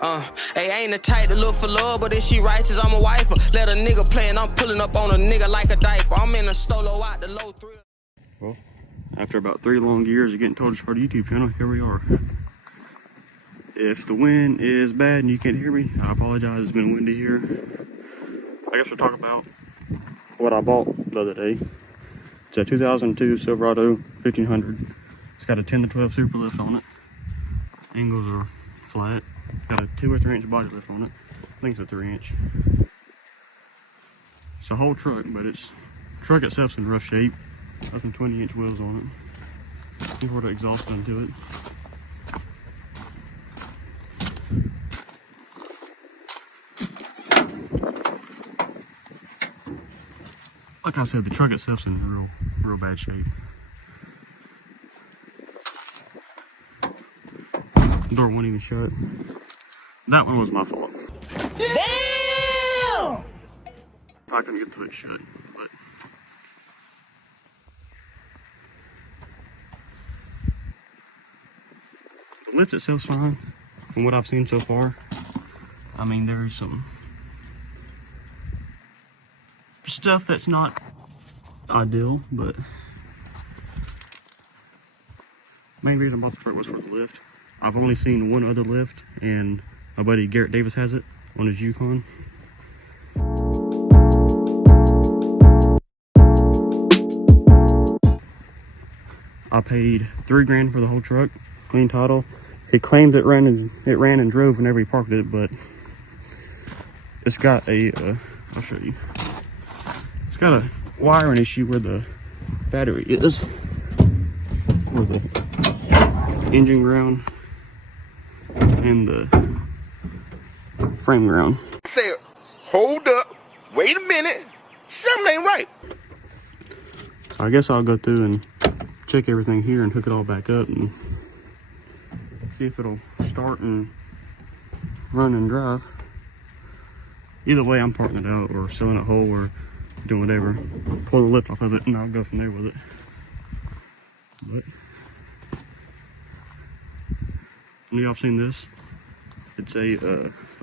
Hey, I ain't the type to look for love, but if she righteous, I'm a wife. Let a nigga play and I'm pulling up on a nigga like a diaper. I'm in a stolo out the low thrill. Well, after about 3 long years of getting told to start a YouTube channel, here we are. If the wind is bad and you can't hear me, I apologize. It's been windy here. I guess we'll talk about what I bought the other day. It's a 2002 Silverado 1500. It's got a 10 to 12 super lift on it. Angles are flat. Got a 2 or 3 inch body lift on it. I think it's a 3 inch. It's a whole truck, but the truck itself's in rough shape. Got some 20 inch wheels on it. Before the exhaust done to it. Like I said, the truck itself's in real bad shape. The door won't even shut. That one was my fault. Damn! I couldn't get the hood shut, but the lift itself's fine from what I've seen so far. I mean, there's some stuff that's not ideal, but main reason I bought the truck was for the lift. I've only seen one other lift, and my buddy Garrett Davis has it on his Yukon. I paid $3 grand for the whole truck, clean title. He claims it ran and drove whenever he parked it, but it's got a I'll show you. It's got a wiring issue where the battery is, where the engine ground and the frame ground. Say, hold up, wait a minute, something ain't right. So I guess I'll go through and check everything here and hook it all back up and see if it'll start and run and drive. Either way, I'm parking it out or sealing it whole or doing whatever. Pull the lift off of it and I'll go from there with it. But any of y'all seen this? It's a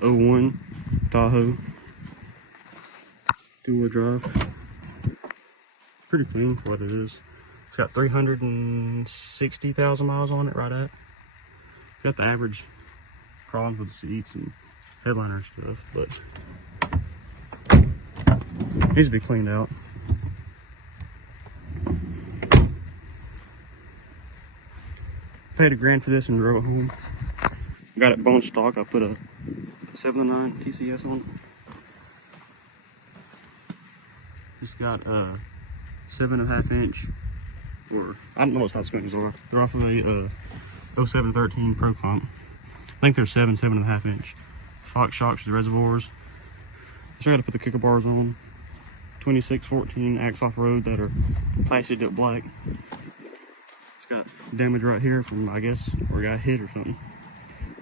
01 Tahoe 2-wheel drive. Pretty clean for what it is. It's got 360,000 miles on it right at. Got the average problems with the seats and headliner stuff, but needs to be cleaned out. Paid $1 grand for this and drove it home. Got it bone stock. I put a 709 TCS on. It's got a 7.5 inch, or I don't know what size springs are. They're off of a 0713 Pro Comp. I think they're 7.5 inch. Fox shocks for the reservoirs. So I got to put the kicker bars on. 2614 axe off road that are plasticked up black. It's got damage right here from, I guess, where it got hit or something.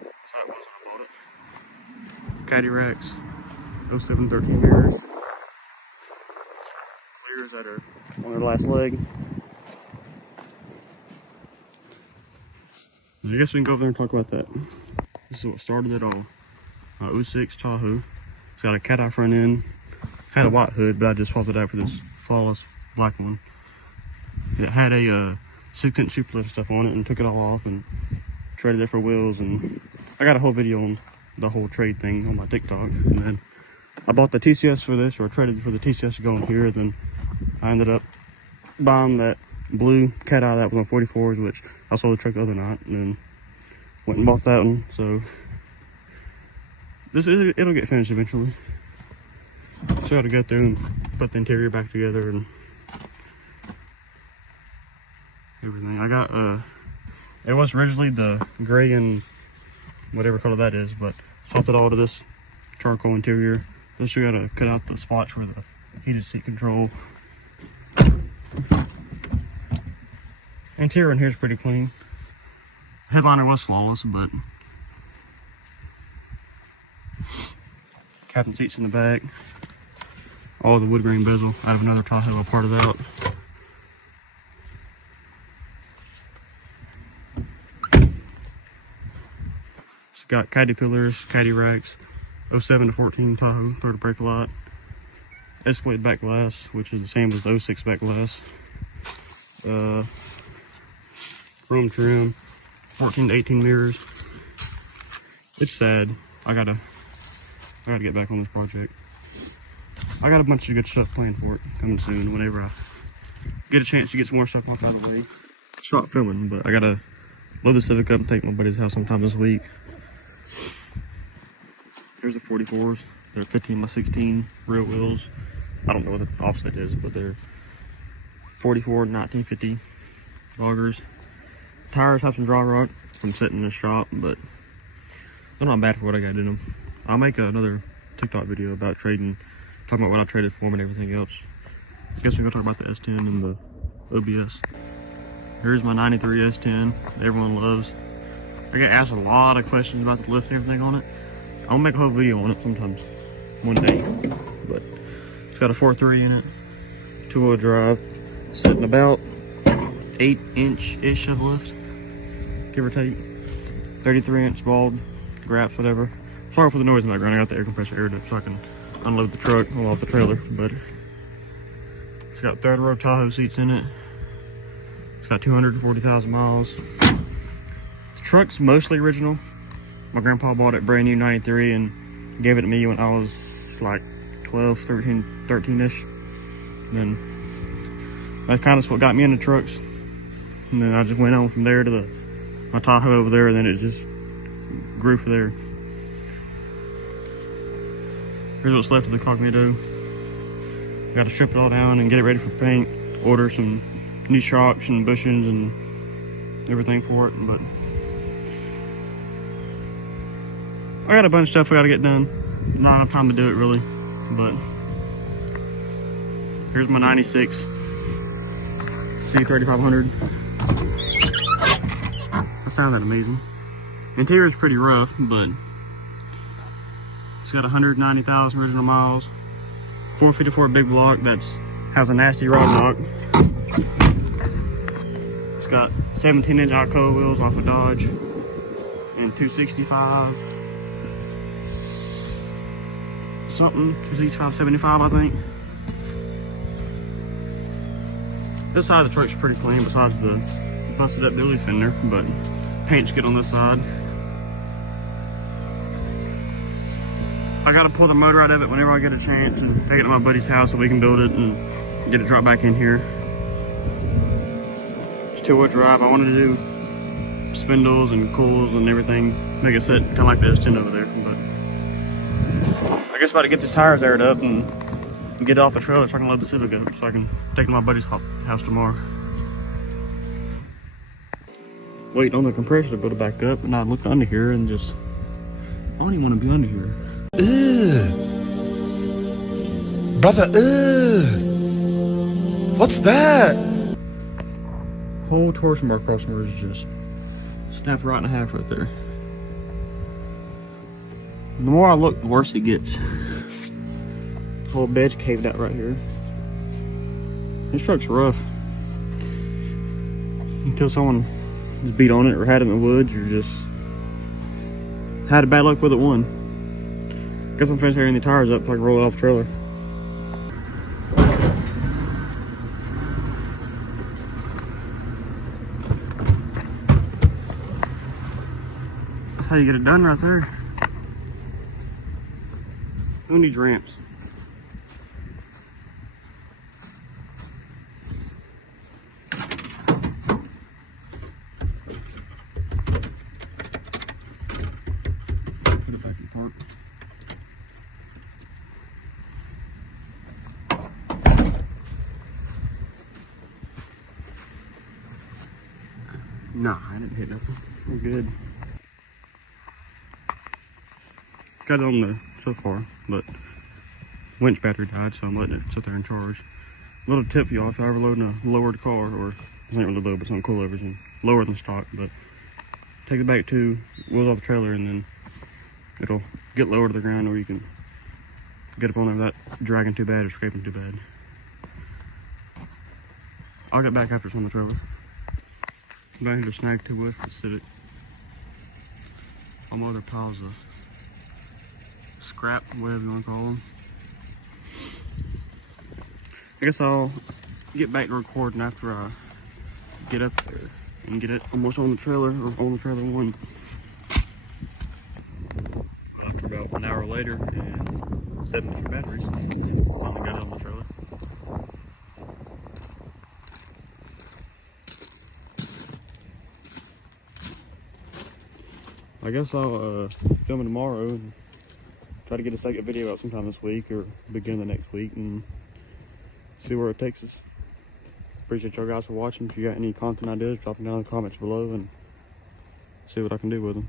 That's how it was when I bought it. Caddy racks, 0713 mirrors. Clears that are on their last leg. I guess we can go over there and talk about that. This is what started it all. 06 Tahoe. It's got a cat-eye front end. Had a white hood, but I just swapped it out for this flawless black one. It had a 6-inch super lift stuff on it and took it all off and traded it for wheels. And I got a whole video on the whole trade thing on my TikTok. And then I bought the TCS for this, or traded for the TCS to go in here. Then I ended up buying that blue cat-eye that was on 44s, which I sold the truck the other night, and then went and bought that one. So it'll get finished eventually. So I got to go through and put the interior back together and everything. I got it was originally the gray and whatever color that is, but swapped it all to this charcoal interior. Just got to cut out the spots for the heated seat control. Interior in here is pretty clean. Headliner was flawless, but captain seats in the back. All the wood grain bezel. I have another Tahoe I parted out. It's got caddy pillars, caddy racks, 07 to 14 Tahoe, third brake light, Escalade back glass, which is the same as the 06 back glass. Chrome trim, 14 to 18 mirrors. It's sad. I gotta get back on this project. I got a bunch of good stuff planned for it coming soon. Whenever I get a chance to get some more stuff out of the way, start filming. But I gotta load the Civic up and take my buddy's house sometime this week. Here's the 44s. They're 15 by 16 real wheels. I don't know what the offset is, but they're 44 1950 loggers. Tires have some dry rot from sitting in the shop, but they're not bad for what I got in them. I'll make another TikTok video about trading, talking about what I traded for them and everything else. I guess we're gonna talk about the S10 and the OBS. Here's my 93 S10 that everyone loves. I get asked a lot of questions about the lift and everything on it. I'll make a whole video on it sometimes, one day. But it's got a 4.3 in it, 2-wheel drive, sitting about 8-inch-ish of lift, give or take. 33-inch bald, graps, whatever. Sorry for the noise in the background. I got the air compressor aired up so I can unload the truck off the trailer. But it's got third row Tahoe seats in it. It's got 240,000 miles. The truck's mostly original. My grandpa bought it brand new 93 and gave it to me when I was like 12, 13-ish. And then that's kind of what got me into trucks. And then I just went on from there to my Tahoe over there, and then it just grew from there. Here's what's left of the Cognito. Got to strip it all down and get it ready for paint. Order some new shocks and bushings and everything for it. But I got a bunch of stuff I got to get done. Not enough time to do it really. But here's my 96 C3500. That sounded amazing. Interior is pretty rough, but it's got 190,000 original miles. 454 big block that's has a nasty rod knock. It's got 17-inch Alcoa wheels off of Dodge and 265 something, 265/75 I think. This side of the truck's pretty clean besides the busted up dually fender, but paint's good on this side. I gotta pull the motor out of it whenever I get a chance and take it to my buddy's house so we can build it and get it dropped back in here. It's 2-wheel drive. I wanted to do spindles and coils and everything, make it sit kind of like the S10 over there. But I guess I'm about to get these tires aired up and get it off the trailer so I can load the Civic up so I can take it to my buddy's house tomorrow. Waiting on the compressor to build it back up, and I looked under here and just, I don't even want to be under here. Ugh. Brother, ugh. What's that? Whole torsion bar crossover is just snapped right in half right there. And the more I look, the worse it gets. The whole bed's caved out right here. This truck's rough. Until someone just beat on it or had it in the woods or just had a bad luck with it one. Guess I'm finished tearing the tires up so I can roll it off the trailer. That's how you get it done right there. Who needs ramps? Put it back in park. Nah, I didn't hit nothing. We're good. Got it on there so far, but winch battery died, so I'm letting it sit there and charge. Little tip for y'all, if you're ever loading a lowered car, or it's not really low, but it's on coilovers and lower than stock, but take it back to wheels off the trailer and then it'll get lower to the ground, or you can get up on there without dragging too bad or scraping too bad. I'll get back after it's on the trailer. Come back here to snag 2 with the Civic. all my other piles of scrap, whatever you want to call them. I guess I'll get back to recording after I get up there and get it almost on the trailer, or on the trailer one. After about an hour later and 7 different batteries, finally got it on the trailer. I guess I'll film it tomorrow and try to get a second video out sometime this week or beginning of the next week and see where it takes us. Appreciate y'all guys for watching. If you got any content ideas, drop them down in the comments below and see what I can do with them.